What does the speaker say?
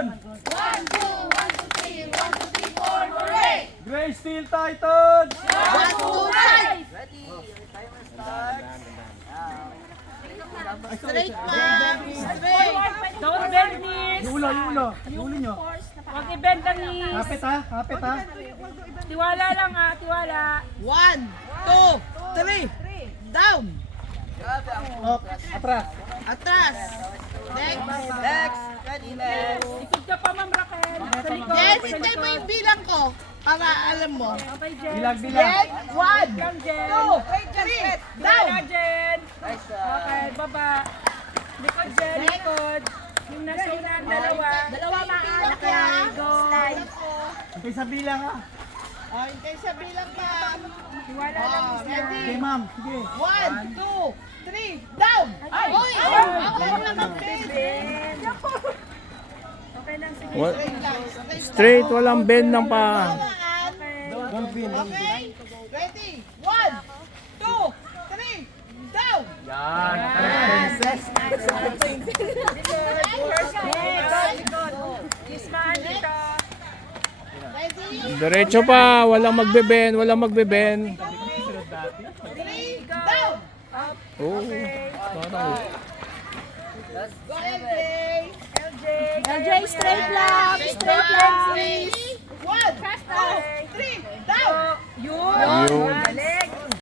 Tighten! 1, 2, 3, 4, hooray! Grace Steel Tighten! 1, 2, 3! Straight ma'am! Straight! Don't bend knees. Yung ulo nyo. Huwag i-bend ang knees. Kapit ha. Tiwala lang ha, tiwala. 1, 2, 3! Down! Up, atras. Atras! Next! Ikot ka pa, Ma'am Raquel. Sa likod. Jen, hintay mo yung bilang ko para alam mo. Okay, Jen. Bilang. Jen, 1, Lang, Jen. 2, 3! Down! Tiwala, Jen. Okay, baba. Likod, Jen. Likod. Yung nasa unahan, dalawa. Dalawa maanak Go. Okay, sa bilang ha. Hintay sa bilang ma'am. Tiwala lang. Ready? Okay, ma'am. Sige. 1, 2, 3, down! Ay! Uy! Ay! Ako lang ang bend! Okay lang, sige. Straight, walang bend ng paa. Don't bend. Okay? Ready? 1, 2, 3, down! Yan. Princess. Kismaan dito. Ready? Diretso pa, walang magbe-bend. 3, down! Oh. Go ahead, Jay! LJ, straight lang. Straight lang. 1, 2, 3, down! Yun. Yun. Dali.